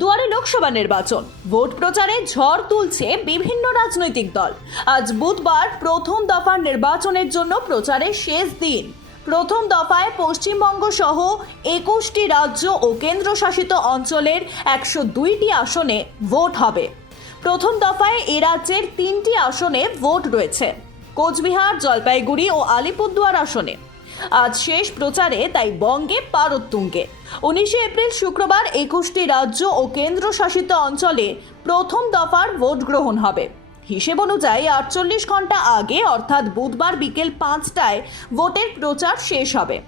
লোকসভা নির্বাচন। ভোট প্রচারে ঝড় তুলছে বিভিন্ন রাজনৈতিক দল। আজ বুধবার প্রথম দফার নির্বাচনের জন্য প্রচারের শেষ দিন। প্রথম দফায় পশ্চিমবঙ্গ সহ একুশটি রাজ্য ও কেন্দ্রশাসিত অঞ্চলের একশো দুইটি আসনে ভোট হবে। প্রথম দফায় এ রাজ্যের তিনটি আসনে ভোট রয়েছে। কোচবিহার, জলপাইগুড়ি ও আলিপুরদুয়ার আসনে আজ শেষ প্রচারে তাই বঙ্গে পারোত্তুঙ্গে উনিশে এপ্রিল শুক্রবার একুশটি রাজ্য ও কেন্দ্রশাসিত অঞ্চলে প্রথম দফার ভোট গ্রহণ হবে। হিসেব অনুযায়ী আটচল্লিশ ঘণ্টা আগে, অর্থাৎ বুধবার বিকেল পাঁচটায়, ভোটের প্রচার শেষ হবে।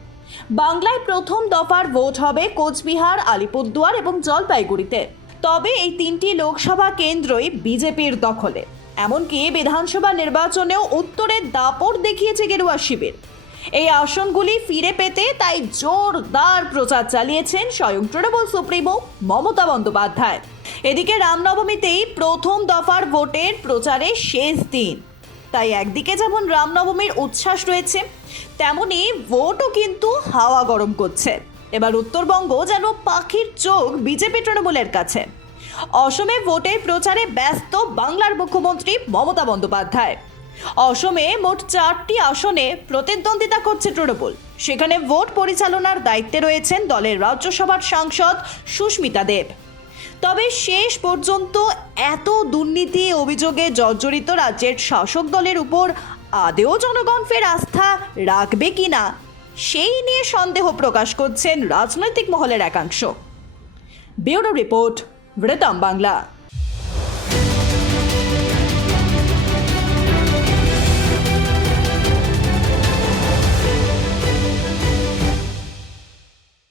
বাংলায় প্রথম দফার ভোট হবে কোচবিহার, আলিপুরদুয়ার এবং জলপাইগুড়িতে। তবে এই তিনটি লোকসভা কেন্দ্রই বিজেপির দখলে। এমনকি বিধানসভা নির্বাচনেও উত্তরের দাপট দেখিয়েছে গেরুয়া শিবির। এই আসনগুলি ফিরে পেতে তাই জোরদার প্রচার চালিয়েছেন স্বয়ং তৃণমূল সুপ্রিমো মমতা বন্দ্যোপাধ্যায়। এদিকে রামনবমীতেই প্রথম দফার ভোটের প্রচারে শেষ দিন। তাই একদিকে যেমন রামনবমীর উচ্ছ্বাস রয়েছে, তেমনি ভোটও কিন্তু হাওয়া গরম করছে। এবার উত্তরবঙ্গ যেন পাখির চোখ বিজেপি তৃণমূলের কাছে। অসমে ভোটের প্রচারে ব্যস্ত বাংলার মুখ্যমন্ত্রী মমতা বন্দ্যোপাধ্যায়। অসমে মোট চারটি আসনে প্রতিদ্বন্দ্বিতা করছে তৃণমূল। সেখানে ভোট পরিচালনার দায়িত্বে রয়েছেন দলের রাজ্যসভার সাংসদ সুস্মিতা দেব। তবে শেষ পর্যন্ত এত দুর্নীতি অভিযোগে জর্জরিত রাজ্যের শাসক দলের উপর আদেও জনগণ ফের আস্থা রাখবে কিনা সেই নিয়ে সন্দেহ প্রকাশ করছেন রাজনৈতিক মহলের একাংশ। ব্যুরো রিপোর্ট বৃতাম বাংলা।